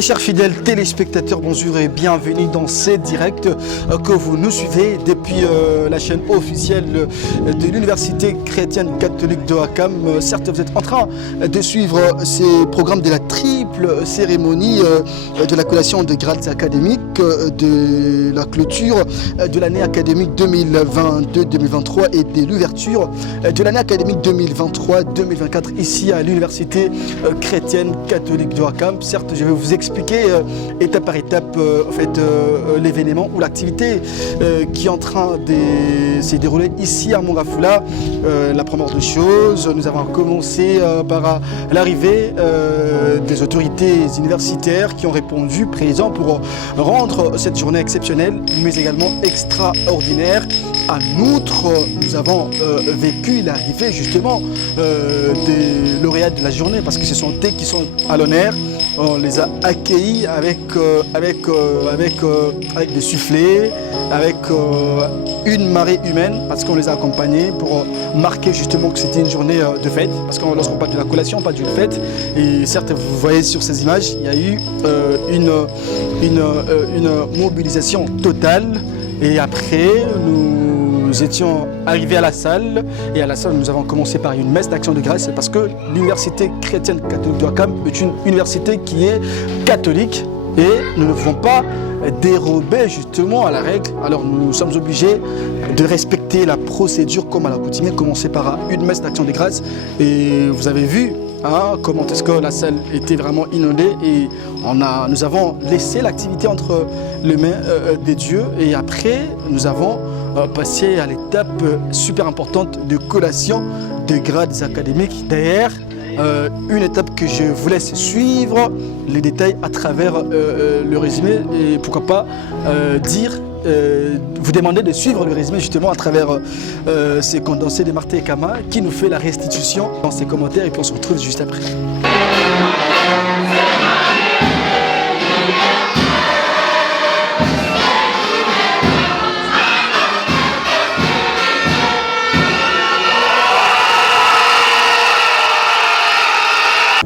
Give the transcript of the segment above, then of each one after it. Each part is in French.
Très chers fidèles téléspectateurs, bonjour et bienvenue dans ces directs que vous nous suivez depuis la chaîne officielle de l'Université chrétienne catholique de Ouakam. Certes, vous êtes en train de suivre ces programmes de la triple cérémonie de la collation de grades académiques, de la clôture de l'année académique 2022-2023 et de l'ouverture de l'année académique 2023-2024 ici à l'Université chrétienne catholique de Ouakam. Certes, je vais vous expliquer étape par étape l'événement ou l'activité qui est en train de se dérouler ici à Mongafula. La première des choses, nous avons commencé par l'arrivée des autorités universitaires qui ont répondu présents pour rendre cette journée exceptionnelle mais également extraordinaire. En outre, nous avons vécu l'arrivée justement des lauréats de la journée parce que ce sont eux qui sont à l'honneur. On les a accueillis avec des soufflets, avec une marée humaine parce qu'on les a accompagnés pour marquer justement que c'était une journée de fête. Parce que lorsqu'on parle de la collation, on parle d'une fête. Et certes, vous voyez sur ces images, il y a eu une mobilisation totale. Et après, nous étions arrivés à la salle et à la salle nous avons commencé par une messe d'action de grâce parce que l'Université chrétienne catholique de Ouakam est une université qui est catholique et nous ne pouvons pas dérober justement à la règle. Alors nous sommes obligés de respecter la procédure comme à l'accoutumée, commencer par une messe d'action de grâce et vous avez vu comment est-ce que la salle était vraiment inondée et nous avons laissé l'activité entre les mains des dieux et après nous avons passé à l'étape super importante de collation de grades académiques. D'ailleurs, une étape que je vous laisse suivre les détails à travers le résumé et pourquoi pas vous demander de suivre le résumé justement à travers ces condensés de Marthe et Kama qui nous fait la restitution dans ses commentaires et puis on se retrouve juste après.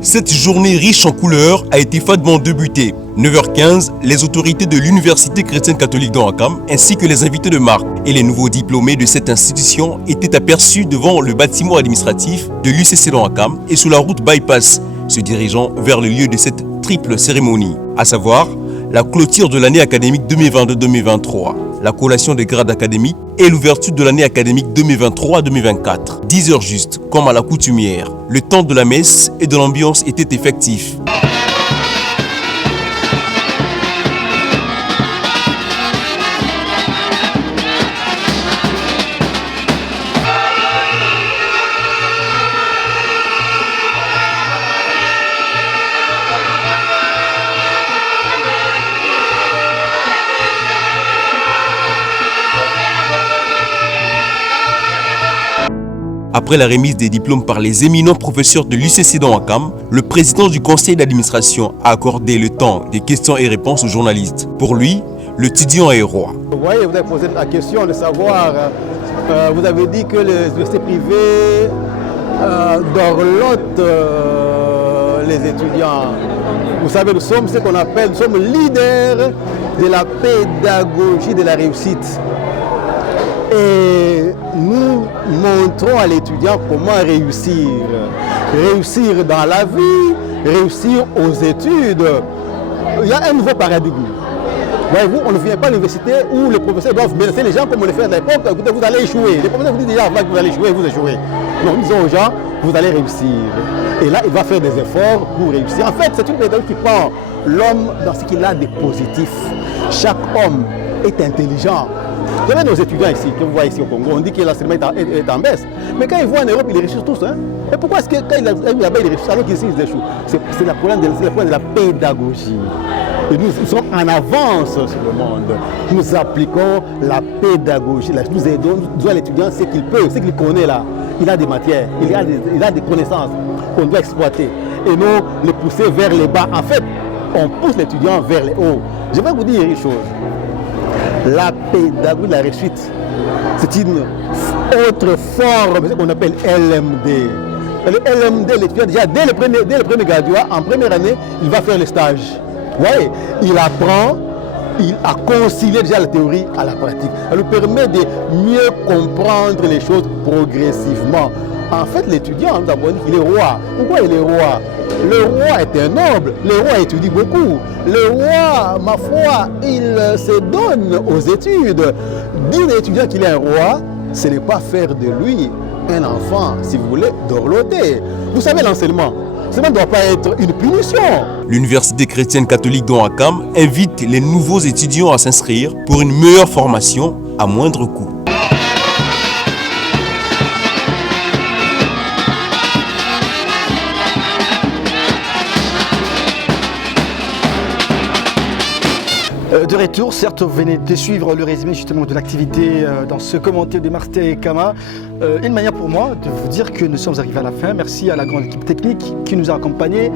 Cette journée riche en couleurs a été fadement débutée. 9h15, les autorités de l'Université chrétienne catholique de Ouakam ainsi que les invités de marque et les nouveaux diplômés de cette institution étaient aperçus devant le bâtiment administratif de l'UCC de Ouakam et sur la route bypass, se dirigeant vers le lieu de cette triple cérémonie, à savoir la clôture de l'année académique 2022-2023, la collation des grades académiques et l'ouverture de l'année académique 2023-2024. 10 heures juste, comme à la coutumière. Le temps de la messe et de l'ambiance était effectif. Après la remise des diplômes par les éminents professeurs de l'UCC de Ouakam, le président du conseil d'administration a accordé le temps des questions et réponses aux journalistes. Pour lui, l'étudiant est roi. Vous voyez, vous avez posé la question de savoir, vous avez dit que les universités privées dorlotent les étudiants. Vous savez, nous sommes ce qu'on appelle, nous sommes leaders de la pédagogie de la réussite. Et nous montrons à l'étudiant comment réussir. Réussir dans la vie, réussir aux études. Il y a un nouveau paradigme. Voyez-vous, on ne vient pas à l'université où les professeurs doivent menacer les gens comme on le fait à l'époque. Écoutez, vous allez échouer. Les professeurs vous disent déjà que vous allez échouer, vous échouez. Non, nous disons aux gens, vous allez réussir. Et là, il va faire des efforts pour réussir. En fait, c'est une pédagogie qui prend l'homme dans ce qu'il a de positif. Chaque homme est intelligent. Vous avez nos étudiants ici, que vous voyez ici au Congo, on dit que l'enseignement est en baisse. Mais quand ils vont en Europe, ils réussissent tous. Et pourquoi est-ce que quand ils arrivent là-bas, ils réussissent alors qu'ici, ils échouent? C'est le problème de la pédagogie. Et nous sommes en avance sur le monde. Nous appliquons la pédagogie. Nous aidons à l'étudiant ce qu'il peut, ce qu'il connaît là. Il a des matières, il a des connaissances qu'on doit exploiter. Et non les pousser vers les bas. En fait, on pousse l'étudiant vers les hauts. Je vais vous dire une chose. La pédagogie de la réussite, c'est une autre forme, ce qu'on appelle LMD. Le LMD, l'étudiant, déjà dès le premier graduat, en première année, il va faire le stage. voyez, il apprend, il a concilié déjà la théorie à la pratique. Ça lui permet de mieux comprendre les choses progressivement. En fait, l'étudiant, nous avons dit qu'il est roi. Pourquoi il est roi? Le roi est un noble, le roi étudie beaucoup. Le roi, ma foi, il se donne aux études. Dire à l'étudiant qu'il est un roi, ce n'est pas faire de lui un enfant, si vous voulez, dorloté. Vous savez, l'enseignement, cela ne doit pas être une punition. L'Université chrétienne catholique d'Ouakam invite les nouveaux étudiants à s'inscrire pour une meilleure formation à moindre coût. De retour, certes, vous venez de suivre le résumé justement de l'activité dans ce commentaire de Martin et Kama. Une manière pour moi de vous dire que nous sommes arrivés à la fin. Merci à la grande équipe technique qui nous a accompagnés.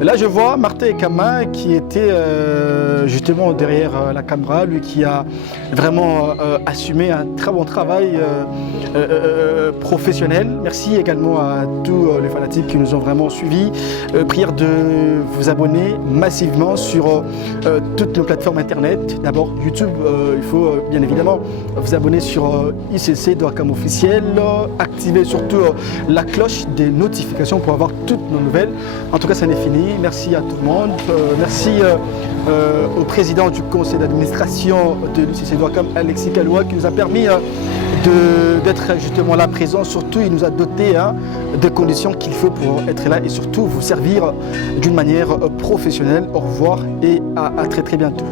Là, je vois Martin et Kama qui était justement derrière la caméra, lui qui a vraiment assumé un très bon travail professionnel. Merci également à tous les fanatiques qui nous ont vraiment suivis. Prière de vous abonner massivement sur toutes nos plateformes internet. D'abord YouTube, il faut bien évidemment vous abonner sur ICC d'Ouakam officiel, activer surtout la cloche des notifications pour avoir toutes nos nouvelles. En tout cas, ça n'est fini. Merci à tout le monde. Merci au président du conseil d'administration de l'ICC d'Ouakam, Alexis Kaloua, qui nous a permis d'être justement là présent. Surtout, il nous a doté des conditions qu'il faut pour être là et surtout vous servir d'une manière professionnelle. Au revoir et à très bientôt.